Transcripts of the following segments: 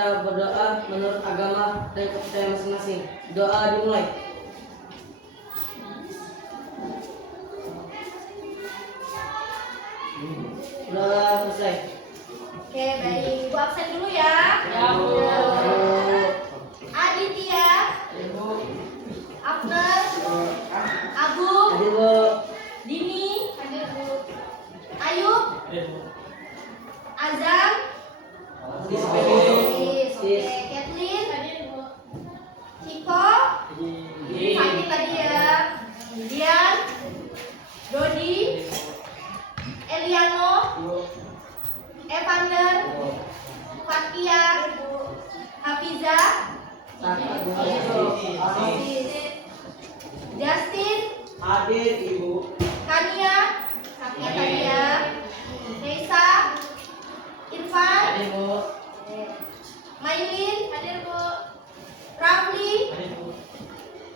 kita berdoa menurut agama dan kepercayaan masing-masing. Doa dimulai. Udah selesai. Oke, baik. Ibu absen dulu ya. Ya, Bu. Aditya, Ibu. Abner, Abu, Hadir, Bu. Dini, Ayub, Azam, Sis, Oke, Kathleen, Ciko, Sakit tadi ya. Dian, Dodi, Eliano, Evander, Fakia, Hafiza, Justin, Hadir, Ibu. Kania, Sakit tadi ya. Nesa, Irfan, Hadir, Bu. Mailin, hadir Bu. Rafli, Hadir, Bu.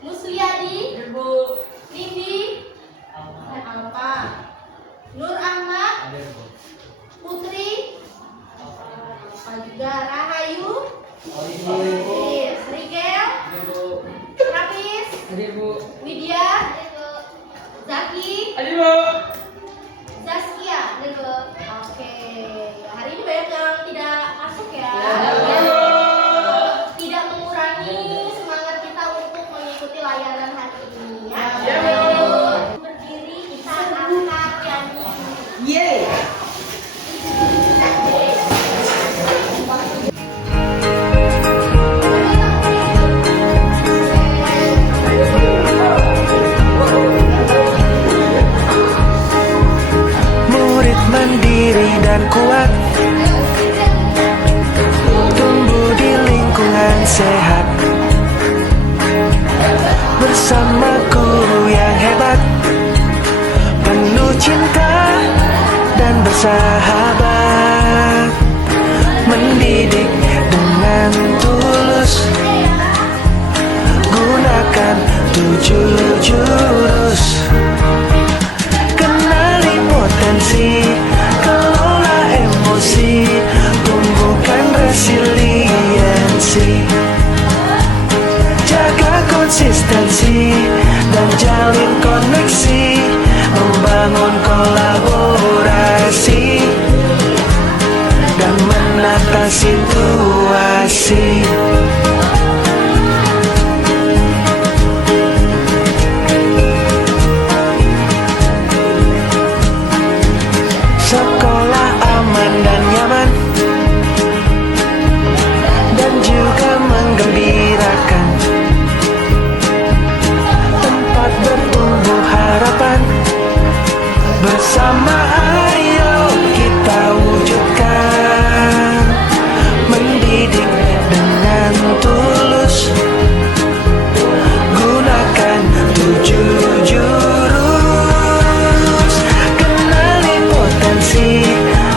Musliyadi, Hadir, Bu. Nindi, Alfa, Nur Ahmad, Hadir, Bu. Putri, Alfa juga, Rahayu, Hadir, Rigel, Bu. Hafiz, Hadir, Bu. Widya, Zaki, Hadir, Bu. Zaskia, Oke, hari ini banyak yang tidak masuk ya. Tidak mengurangi semangat kita untuk mengikuti layanan hari ini ya. Berdiri kita angkat nyanyi. Yeay. Murid mandiri dan kuat, tumbuh di lingkungan sehat, bersama guru yang hebat, penuh cinta dan bersahabat, mendidik dengan tulus, gunakan 7 jurus. Kenali potensi, kelola emosi, tumbuhkan resiliensi, jaga konsistensi dan jalin koneksi, membangun kolaborasi dan menata situasi. Sekolah aman dan nyaman, dan juga menggembirakan, tempat bertumbuh harapan, bersama ayo kita wujudkan, mendidik dengan tulus, gunakan 7 jurus. Kenali potensi,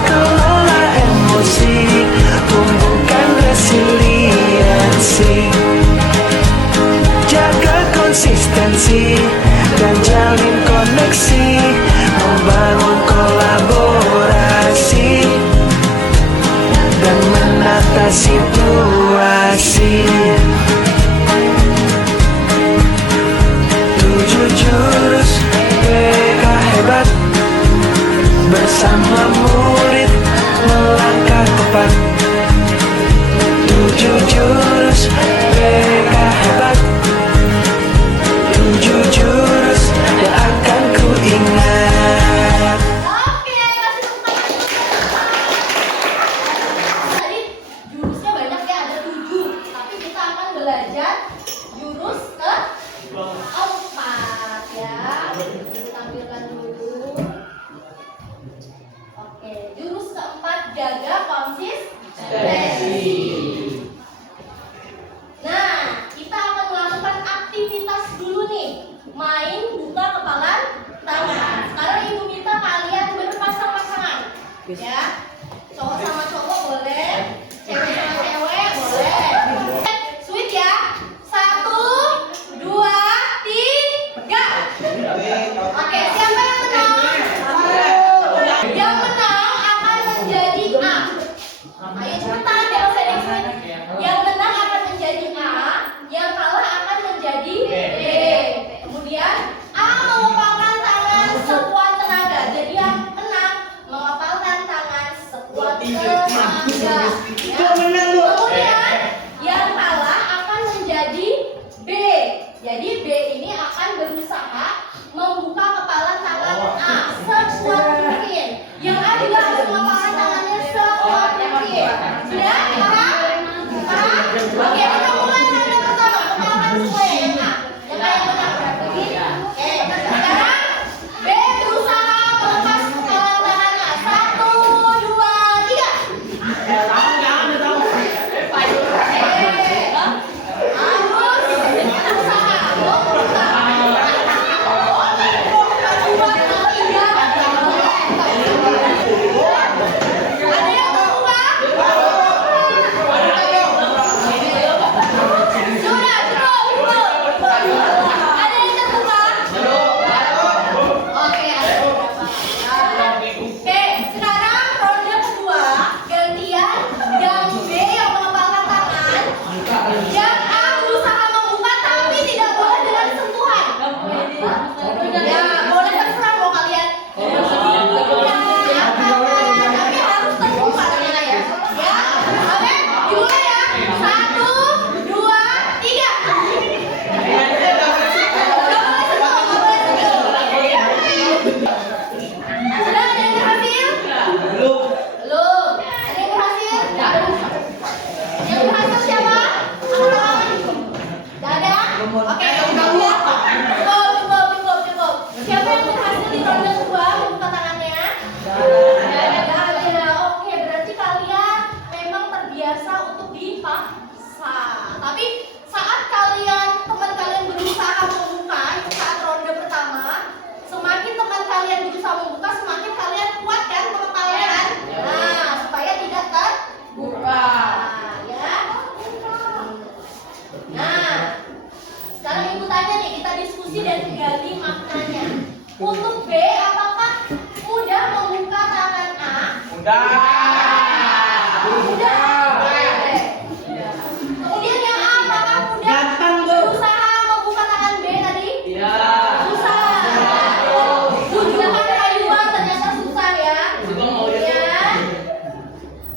kelola emosi, tumbuhkan resiliensi, jaga konsistensi dan jalin koneksi, membangun kolaborasi dan menata situasi. 7 jurus PK hebat, bersama murid melangkah tepat. 7 jurus PK hebat, 7 jurus yang akan ku ingat. Oke, kasih tepuk tangan dulu. Tadi jurusnya banyak ya, ada 7. Tapi kita akan belajar jurus keempat ya. Kita tampilkan dulu. Oke, jurus keempat, jaga konsistensi. Nah, kita akan melakukan aktivitas dulu nih. Main buka kepalan tangan. Sekarang ibu minta kalian berpasang-pasangan. Ya, cowok sama cowok boleh, cewek sama cewek boleh. Sweet ya. 1, dipaksa. Tapi saat teman kalian berusaha membuka, itu saat ronde pertama, semakin teman kalian berusaha membuka, semakin kalian kuat kan teman kalian. Nah, supaya tidak terbuka, ya. Nah, sekarang ibu tanya nih, kita diskusi dan gali maknanya. Untuk B, apakah mudah membuka tangan A? Mudah. Kemudian yang A, apakah mudah berusaha membuka tangan B tadi? Susah. Gunakan rayuan ternyata susah ya.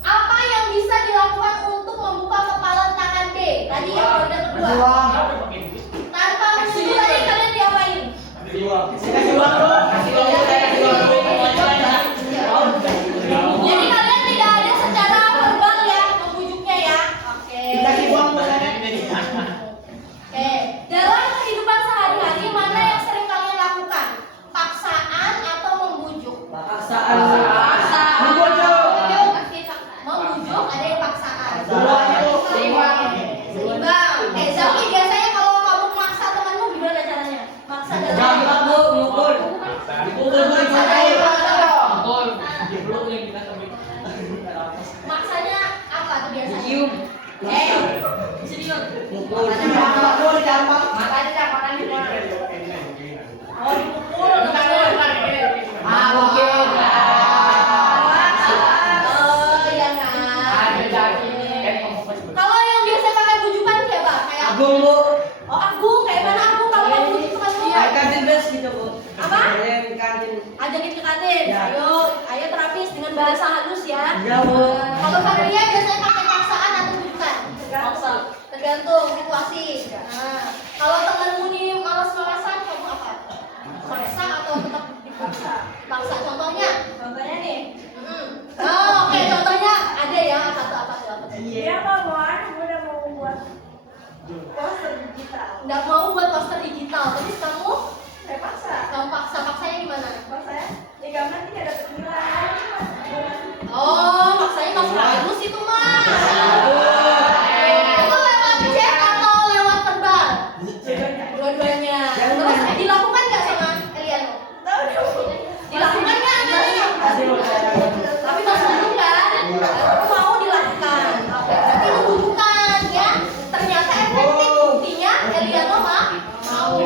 Apa yang bisa dilakukan untuk membuka kepalan tangan B? Tadi yang ronde kedua. Tanpa menyuruh tadi kalian diapain? Jadi kalian tidak ada secara verbal ya membujuknya ya. Oke. Oke. Dalam kehidupan sehari-hari mana yang sering kalian lakukan? Paksaan atau membujuk? Paksaan. Membujuk ada yang paksaan. Seimbang. Oke, Zaki biasanya kalau kamu maksa temanmu gimana caranya? Maksa dalam Mukul. maksanya apa tuh biasanya? Cium. Serius. Mukul. Oh, dipukul. Oh, iya kan. Kalau yang biasa pakai bujukan siapa? Kayak Agung, Bu. Oh, Agung, kayak mana Agung kalau mau bujuk temanmu? Kayak kantin bes gitu, Bu. Apa? Kayak kantin. Ajakin ke kantin. Ya. Ayo terapis dengan bahasa halus ya. Ya, Bu. Kalau Fadria biasanya pakai paksaan atau bujukan? Tergantung situasi. Nah, kalau temanmu nih malas-malasan, kamu apa? Maksa atau tetap dipaksa? Paksa. Contohnya nih. Oh, oke. Contohnya ada ya satu apa tuh? Dia Bang, udah mau buat poster digital. Nggak mau buat poster digital, terus kamu Saya paksa. paksanya gimana? Kalau saya di kamar tidak ada nilai. Oh, maksanya kamu halus itu mah. Itu lewat chat atau lewat verbal? Dua-duanya. Terus dilakukan nggak sama Eliano? Tahu dong. Dilakukan nggak Eliano? Tapi masih belum kan? Aku mau dilakukan. Oke, berarti itu bukan ya. Ternyata efektif, buktinya Eliano mah mau.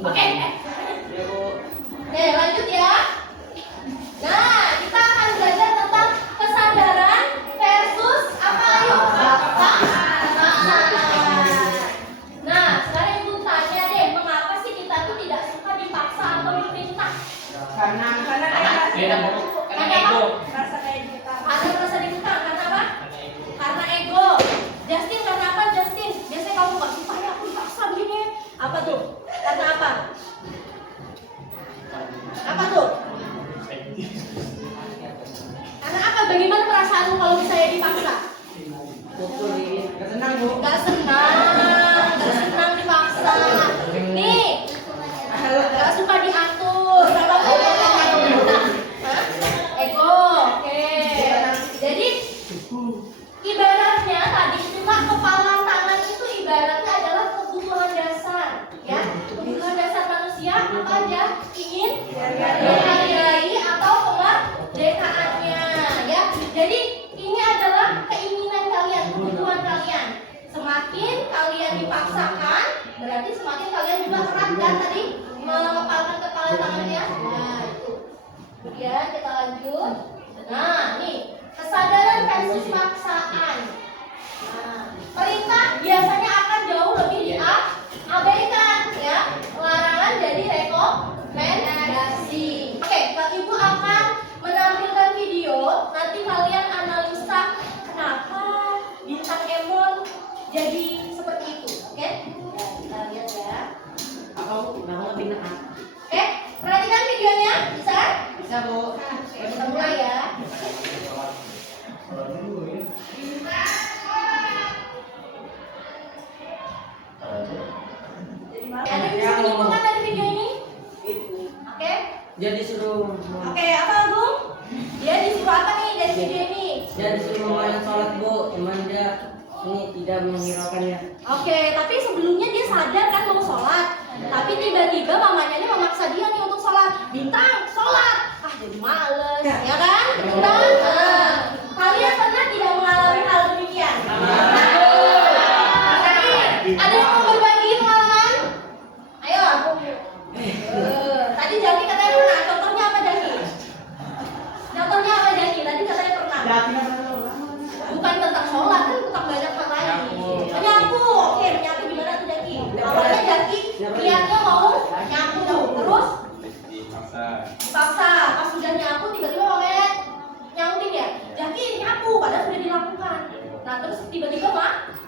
Oke. Oke, lanjut ya. Nah, kita akan belajar tentang kesadaran versus apa ayo? Nah, sekarang ibu tanya deh, mengapa sih kita tuh tidak suka dipaksa atau diperintah? Karena rasa kayak kita. Ada merasa diminta, karena apa? Karena ego. Justin, karena apa Justin? Biasanya kamu nggak suka ya aku dipaksa begini. Apa tuh? Karena apa? Apa tuh? Karena apa? Bagaimana perasaanmu kalau misalnya dipaksa? Mukul ini. Gak senang, Bu. Gak senang dipaksa. Nih, gak suka diatur. Hah? Ego, oke. Jadi ibaratnya tadi itu kan kepalan tangan itu ibaratnya adalah kebutuhan dasar, ya. Kebutuhan dasar manusia apa aja? Ingin dihargai atau kemerdekaannya, ya. Jadi ini adalah keinginan kalian, kebutuhan kalian. Semakin kalian dipaksakan, berarti semakin kalian juga erat kan tadi mengepalkan kepala tangannya. Nah, itu. Kemudian kita lanjut. Nah, nih kesadaran versus paksaan. Nah, perintah biasanya akan jauh lebih diabaikan, ya. Larangan jadi rekomendasi. Oke, Kak Ibu akan menampilkan video. Nanti kalian analisa kenapa bintang Emon jadi seperti itu. Oke? Kita lihat ya. Oke, perhatikan videonya, bisa? Bisa, Bu. Oke, kita mulai ya. Dia disuruh mamanya sholat Bu, cuman dia ini tidak menghiraukannya. Oke, tapi sebelumnya dia sadar kan mau sholat. Tapi tiba-tiba mamanya ini memaksa dia nih untuk sholat. Bintang, sholat. Ah, jadi males, ya kan? Bintang. Nah, kalian pernah tidak mengalami hal demikian? Tapi ada yang mau berbagi pengalaman? Ayo. Tadi Jaki katanya pernah. Contohnya apa Jaki? Contohnya apa Jaki? Tadi katanya pernah. Bukan tentang sholat, kan tentang banyak hal lain. Menyapu, oke, menyapu gimana tuh Jaki? Awalnya Jaki niatnya mau nyapu, terus dipaksa. Pas sudah nyapu, tiba-tiba mamanya nyautin ya, Jaki nyapu, padahal sudah dilakukan. Nah terus tiba-tiba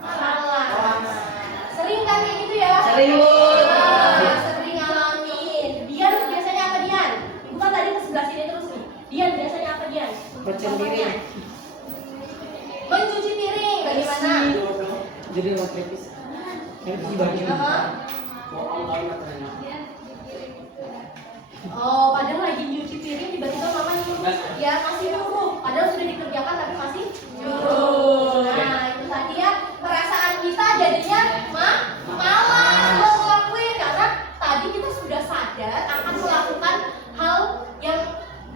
salah. Sering kan kayak gitu ya? Sering Bu. Sering ngalamin. Dian biasanya apa Dian? Ibu kan tadi ke sebelah sini terus nih. Dian biasanya apa Dian? Cuci piring. Mencuci piring, bagaimana? Jadi mau kripis. Yang cuci baju. Oh, padahal lagi nyuci piring tiba-tiba mama nyuruh, ya masih nyuruh. Padahal sudah dikerjakan tapi masih nyuruh. Nah, itu tadi ya perasaan kita jadinya malas mau ngelakuin karena tadi kita sudah sadar akan melakukan hal yang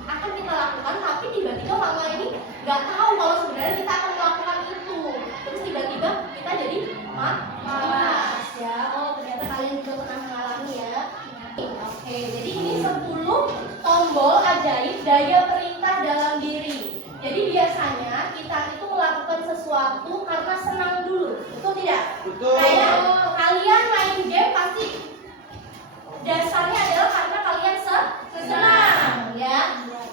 akan kita lakukan, tapi tiba-tiba mama ini nggak tahu kalau sebenarnya kita akan melakukan itu. Terus tiba-tiba kita jadi malas ya. Oh, ternyata kalian juga pernah mengalami ya. Oke, jadi ini 10 tombol ajaib daya perintah dalam diri. Jadi biasanya kita itu melakukan sesuatu karena senang dulu, betul tidak? Betul. Kayak kalian main game pasti dasarnya adalah karena kalian senang, ya.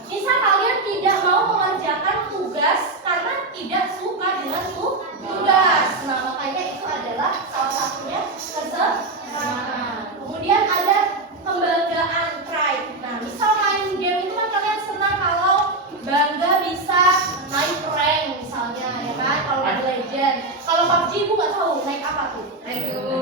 Misal kalian tidak mau mengerjakan tugas karena tidak suka dengan tugas. Nah, makanya itu adalah salah satunya kesenangan. Kemudian ada kebanggaan, pride. Nah, misal main game itu kan kalian senang kalau bangga bisa naik rank misalnya, ya kan? Kalau Mobile Legend. Kalau PUBG ibu nggak tahu naik apa tuh?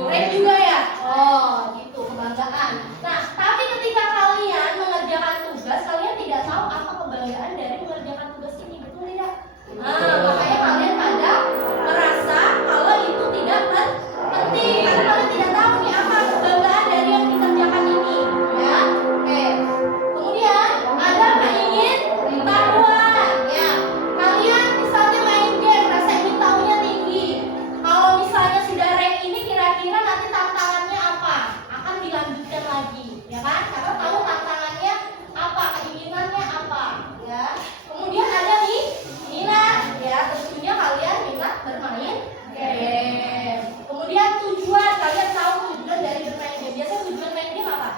Rank juga ya? Oh, gitu, kebanggaan. Nah, tapi ketika kalian mengerjakan tugas, kalian tidak tahu apa kebanggaan dari mengerjakan tugas ini, betul tidak? Nah, makanya kalian pada merasa kalau itu tidak penting karena kalian tidak tahu nih apa kebanggaan dari yang dikerjakan ini, ya. Oke. Kemudian ada keingin-tahuan, ya. Kalian misalnya main game, rasa ingin tahunya tinggi. Kalau misalnya sudah rank ini, kira-kira nanti tantangannya apa? Akan dilanjutkan lagi, ya kan? Karena tahu tantangannya apa, keinginannya apa, ya. Kemudian ada nih minat, ya. Tentunya kalian minat bermain game. Kemudian tujuan, kalian tahu tujuan dari bermain game. Biasanya tujuan main game apa?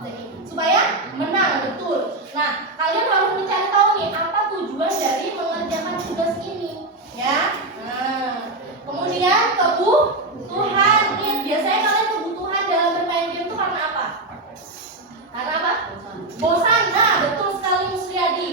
Jadi, supaya menang, betul. Nah, kalian harus mencari tahu nih apa tujuan dari mengerjakan tugas ini, ya. Nah, kemudian kebutuhan nih. Biasanya kalian kebutuhan dalam bermain game itu karena apa? Karena apa? Bosan. Nah, betul sekali Musliadi.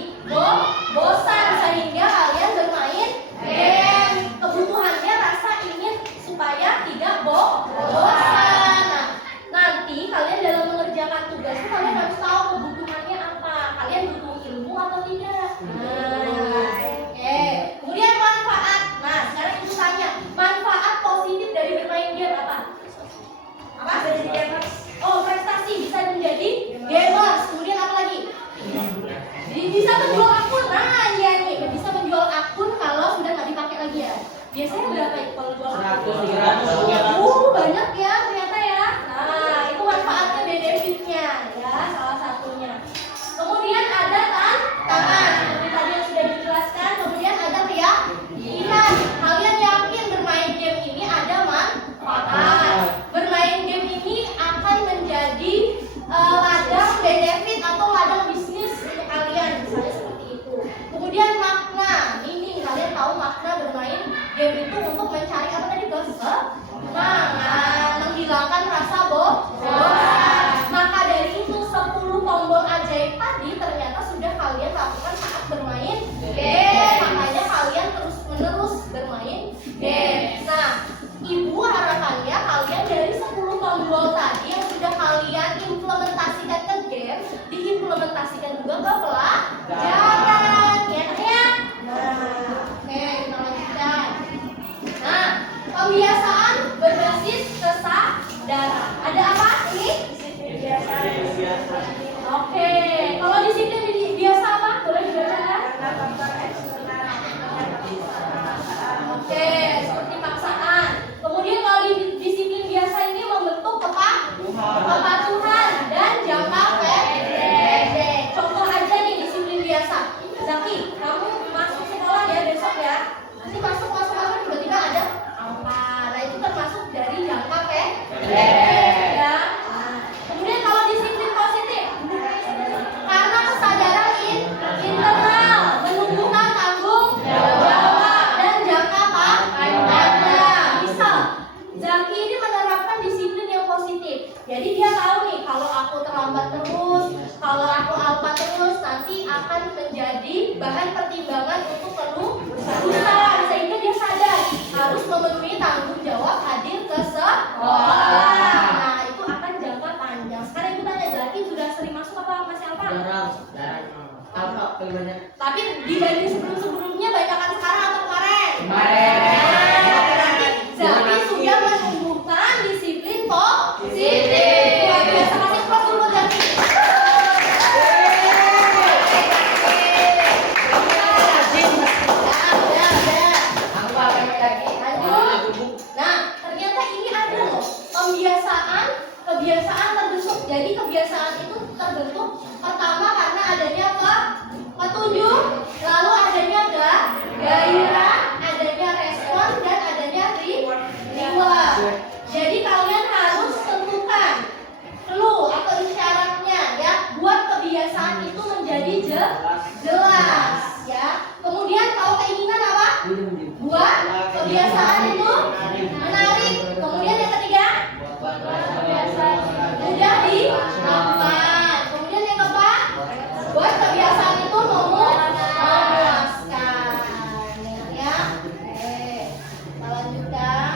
Bosan sehingga kalian bermain game. Kebutuhannya rasa ingin supaya tidak bosan. Nah, nanti kalian dalam mengerjakan tugas itu kalian harus tahu kebutuhannya apa. Kalian butuh ilmu atau tidak? Nah, oke. Kemudian manfaat. Nah, sekarang ibu tanya, manfaat positif dari bermain game apa? Apa? Jadi gamers. Oh, prestasi, bisa menjadi gamers. Kemudian apa lagi? Bisa menjual akun. Nah, iya nih, bisa menjual akun kalau sudah nggak dipakai lagi ya. Biasanya berapa itu kalau jual akun? 100, 300. Banyak ya ternyata ya. Nah, itu manfaatnya, benefitnya ya, salah satunya. Kemudian ada tantangan, seperti tadi yang sudah dijelaskan. Kemudian ada keyakinan. Kalian yakin bermain game ini ada manfaat. Bermain game ini akan menjadi ladang benefit atau ladang bisnis untuk kalian, misalnya seperti itu. Kemudian makna, ini kalian tahu makna bermain game itu untuk mencari apa tadi? Kesenangan, menghilangkan rasa bosan. Maka dari itu 10 tombol ajaib tadi ternyata sudah kalian lakukan saat bermain game. Makanya kalian terus-menerus bermain game. Nah, ibu harapannya kalian dari 10 tombol tadi yang sudah kalian implementasikan ke game, diimplementasikan juga ke pelajaran, ya. Nah, oke. Berarti Zafi sudah menumbuhkan disiplin positif. Luar biasa, kasih applause dulu buat Zafi. Lanjut. Nah, ternyata ini ada loh kebiasaan terbentuk. Jadi kebiasaan itu terbentuk pertama karena adanya apa? Petunjuk, lalu adanya gairah, adanya respon, dan adanya reward. Jadi kalian harus tentukan clue atau isyaratnya ya, buat kebiasaan itu menjadi jelas ya. Kemudian kalau keinginan apa? Buat kebiasaan itu menarik. Kemudian yang ketiga, mudah dilakukan. Kemudian yang keempat, buat kebiasaan itu memuaskan. Ya. Oke. Kita lanjutkan.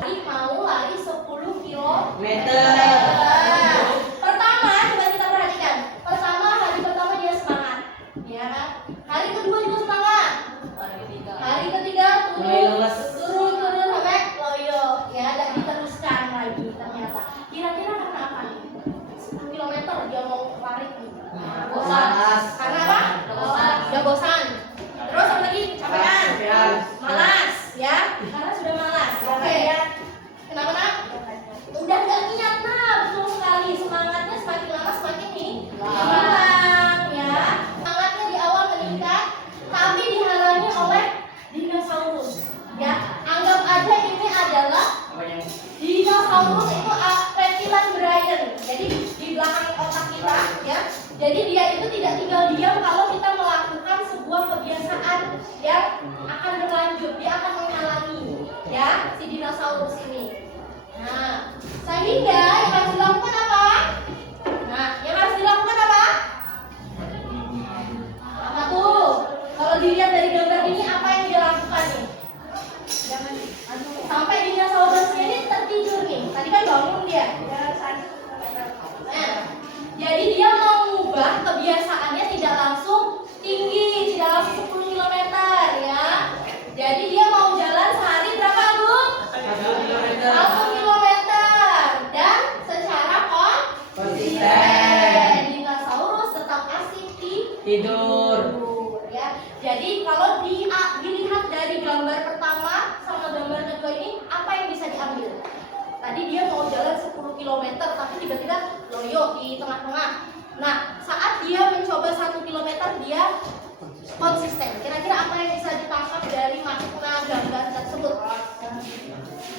Ini mau lari 10 kilometer. Pertama, coba kita perhatikan. Hari pertama dia semangat. Ya kan? Hari kedua juga semangat. Hari ketiga turun sampai loyo. Ya, dan diteruskan lagi ternyata. Kira-kira karena apa nih? 10 kilometer dia mau lari nih. Bosan. Karena apa? Dia bosan. Terus apa lagi? Capean. Malas, ya? Karena sudah malas. Oke. Kenapa? Udah nggak niat. Nah, betul sekali. Semangatnya semakin lama semakin hilang, ya. Semangatnya di awal meningkat, tapi dihalangi oleh dinosaurus. Ya, anggap aja ini adalah dinosaurus itu reptilan Brian. Jadi di belakang otak kita, ya. Jadi dia itu tidak tinggal diam kalau kita melakukan sebuah kebiasaan yang akan berlanjut. Dia akan menghalangi, ya, si dinosaurus ini. Nah, sehingga yang harus dilakukan apa? Apa tuh? Kalau dilihat dari gambar ini, apa yang dia lakukan nih? Sampai dinosaurusnya ini tertidur nih. Tadi kan bangun dia. Nah, jadi dia mau mengubah kebiasaannya tidak langsung tinggi, tidak langsung 10 km ya. Jadi dia mau jalan sehari berapa, Bu? 1 km dan secara konsisten. Dinosaurus tetap asik tidur ya. Jadi kalau dilihat dari gambar pertama sama gambar kedua ini, apa yang bisa diambil? Tadi dia mau jalan 10 km tapi tiba-tiba loyo di tengah-tengah. Nah, saat dia mencoba 1 km dia konsisten. Kira-kira apa yang bisa ditangkap dari makna gambar tersebut?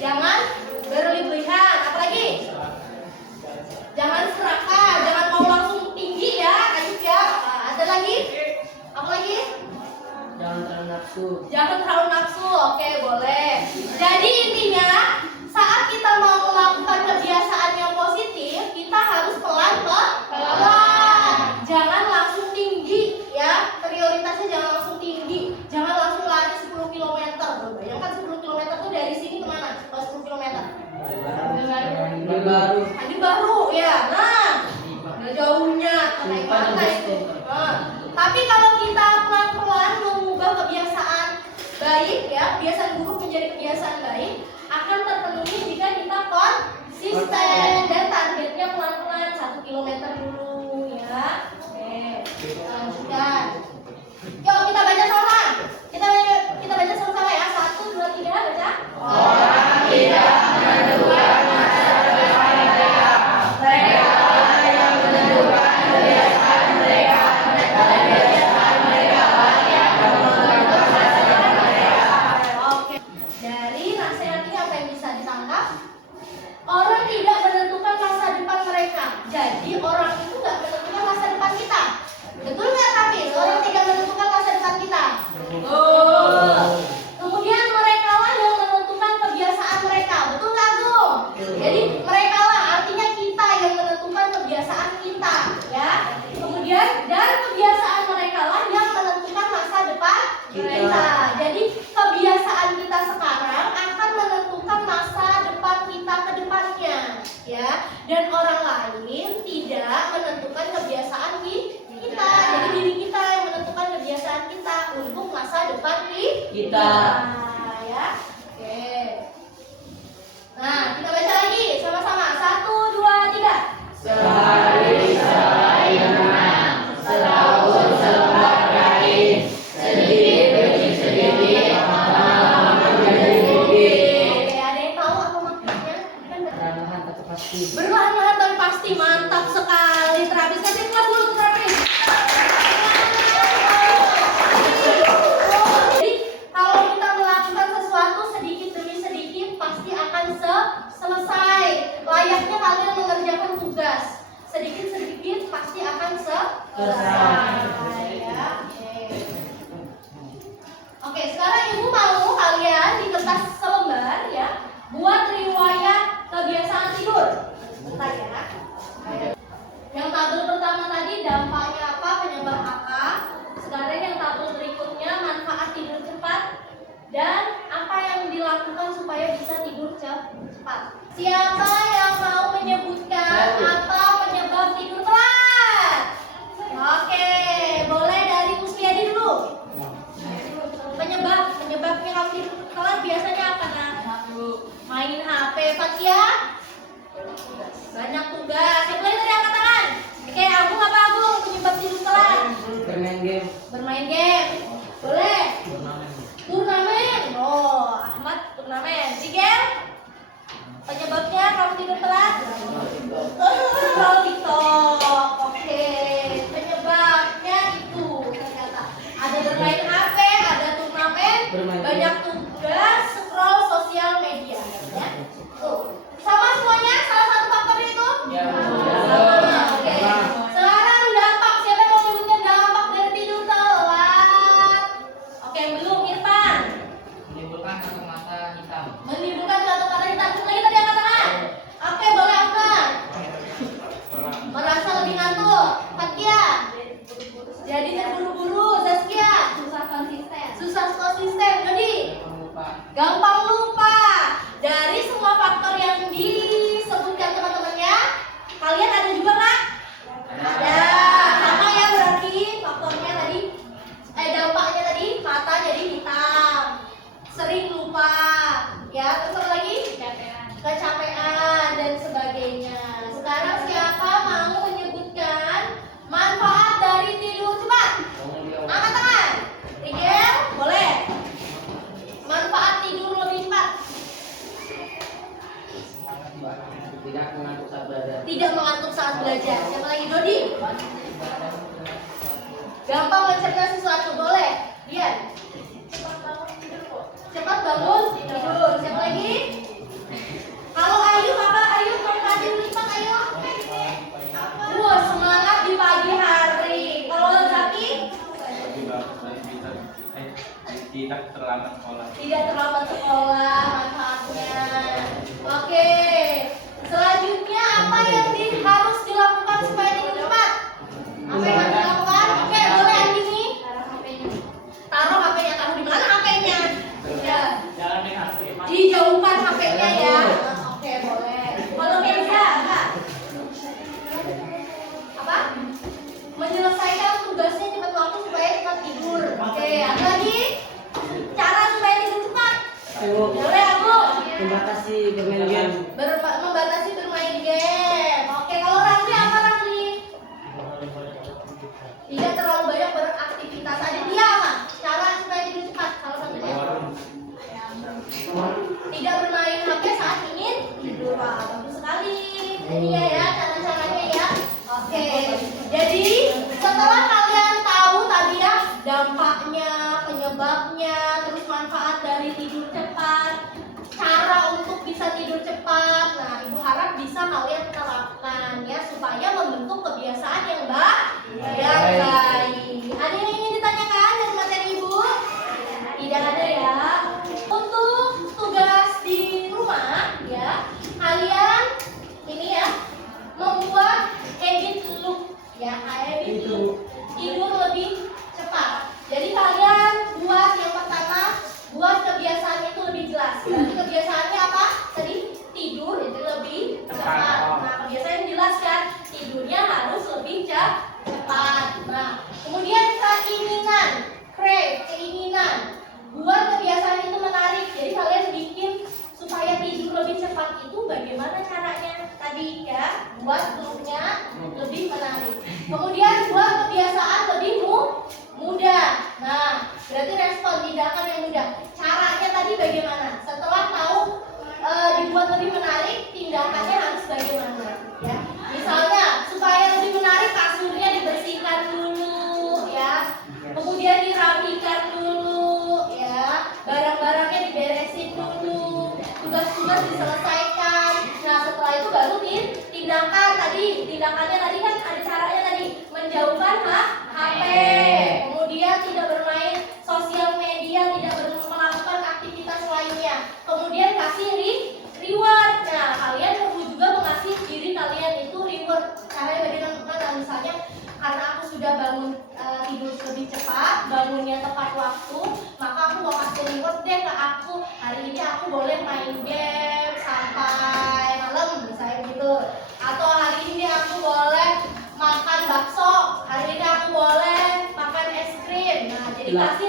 Jangan berlebihan, apalagi? Jangan serakah, jangan mau langsung tinggi ya, Ayub ya. Nah, ada lagi? Apa lagi? Jangan terlalu nafsu. Oke, boleh. Jadi intinya saat kita mau melakukan kebiasaan yang positif, kita harus pelan-pelan. Jangan langsung tinggi ya. Prioritasnya jangan langsung tinggi. Jangan langsung lari 10 km. Bayangkan 10 km tuh dari sini kemana? Kalau 10 km. Ini baru ya. Nah, udah jauhnya. Naik mana itu? Nah, tapi kalau kita pelan-pelan mengubah kebiasaan baik ya, kebiasaan buruk menjadi kebiasaan baik, akan terpenuhi jika kita konsisten dan targetnya pelan-pelan 1 km dulu ya. Oke, kita lanjutkan. Yuk kita baca sama-sama. Kita baca sama-sama ya. 1, 2, 3 baca. Orang tidak menentukan masa depan mereka. Mereka yang menentukan kebiasaan mereka. Kebiasaan mereka yang menentukan masa depan mereka. Oke. Dari nasihat ini apa yang bisa ditangkap? Orang tidak menentukan masa depan mereka. Jadi orang itu nggak menentukan masa depan kita. Betul nggak, tapi orang tidak menentukan masa depan kita. kita. Nah, ya. Oke. Nah, kita baca lagi sama-sama. 1, 2, 3. Sehari sehelai benang, setahun selembar kain, sedikit demi sedikit lama-lama menjadi bukit. Oke, ada yang tahu apa maksudnya? Perlahan tapi pasti. Berlahan-lahan tapi pasti. Mantap sekali. Terapis kasih kelas dulu terapis. Jadi kalau kita melakukan sesuatu sedikit demi sedikit pasti akan selesai. Layaknya kalian mengerjakan tugas. Sedikit-sedikit pasti akan selesai. Ya, oke. Oke, sekarang ibu mau kalian di kertas selembar ya buat riwayat kebiasaan tidur. Bentar ya. Yang tabel pertama tadi dampaknya apa, penyebab apa. Sekarang yang tabel berikutnya manfaat tidur cepat dan apa yang dilakukan supaya bisa tidur cepat. Siapa yang mau menyebutkan apa penyebab tidur telat? Oke, boleh dari Musliadi dulu. Penyebabnya kamu tidur telat biasanya apa, Nak? Main HP. Fakia? Banyak tugas. Yang boleh tadi angkat tangan. Oke, Agung apa Agung? Penyebab tidur telat? Bermain game. Bermain game. Boleh? Turnamen. Turnamen. Oh, Ahmad turnamen. Sigel? Penyebabnya kamu tidur telat? Scroll TikTok. Oke. Penyebabnya itu ternyata ada bermain HP, ada turnamen, Bermain banyak tugas, scroll sosial media. Ya. Tuh. Sama semuanya? Salah satu faktornya itu? Ya. Sama. Oke. Sekarang dampak. Siapa yang mau nyebutkan dampak dari tidur telat? Oke, belum. Irfan. Menimbulkan kantong mata hitam. Menimbulkan kantong mata hitam. Lagi tadi angkat tangan. Oke, boleh Afnan. Merasa lebih ngantuk. Fatia. Jadi terburu-buru. Zaskia. Susah konsisten. Jadi gampang lupa. Dari semua faktor yang disebutkan teman-temannya, kalian ada juga nggak? Ada. Sama ya berarti faktornya tadi. Dampaknya tadi mata jadi hitam. Sering lupa. Ya, terus apa lagi? Kecapean dan sebagainya. Sekarang siapa mau menyebutkan manfaat dari tidur cepat? Angkat tangan. Rigel, boleh. Manfaat tidur lebih cepat. Tidak mengantuk saat belajar. Tidak mengantuk saat belajar. Siapa lagi? Dodi. Gampang mencerna sesuatu, boleh. Dian. Cepat bangun tidur. Siapa lagi? Kalau Ayu apa? Ayu manfaat tidur cepat Ayu. Wah, semangat di pagi hari. Kalau Zaki? Tidak terlambat sekolah. Tidak terlambat sekolah manfaatnya. Oke. Selanjutnya apa yang harus dilakukan supaya tidur cepat? Apa yang harus dilakukan? Oke, boleh Andini. Taruh HP-nya. Taruh di mana HP-nya? Ya. Jangan main HP. Dijauhkan HP-nya ya. Oke, boleh. Kalau Kenza, enggak? Apa? Menyelesaikan tugasnya cepat waktu supaya cepat tidur. Oke, ada lagi? Cara supaya tidur cepat. Boleh aku? Membatasi bermain game. Membatasi bermain game. Oke, kalau Rafli apa Rafli? Tidak terlalu banyak beraktivitas. Ada dia apa? Cara supaya tidur cepat. Salah satunya. Tidak bermain HP saat ingin tidur. Wah, bagus sekali. Ini ya cara-caranya ya. Oke. Jadi setelah kalian tahu tadi ya dampaknya, penyebabnya, terus manfaat dari tidur cepat, cara untuk bisa tidur cepat. Nah, Ibu harap bisa kalian terapkan ya supaya membentuk kebiasaan yang baik. Ada yang ingin ditanyakan dari materi Ibu? Tidak ada ya. Untuk tugas di rumah ya, kalian ini ya membuat habit loop ya, habit loop tidur lebih cepat. Jadi kalian buat yang pertama, buat kebiasaan itu lebih jelas. Berarti kebiasaannya apa? Tadi tidur itu lebih cepat. Nah, kebiasaan yang jelas kan, tidurnya harus lebih cepat. Nah, tugas diselesaikan. Nah setelah itu baru tindakan tadi. Tindakannya tadi kan ada caranya tadi, menjauhkan HP, kemudian tidak bermain sosial media, tidak melakukan aktivitas lainnya, kemudian kasih reward. Nah kalian perlu juga mengasih diri kalian itu reward. Caranya bagaimana? Nah, misalnya karena aku sudah bangun tidur lebih cepat, bangunnya tepat waktu, maka aku mau kasih reward deh ke aku. Hari ini aku boleh main game sampai malam misalnya gitu. Atau hari ini aku boleh makan bakso, hari ini aku boleh makan es krim. Nah jadi kasih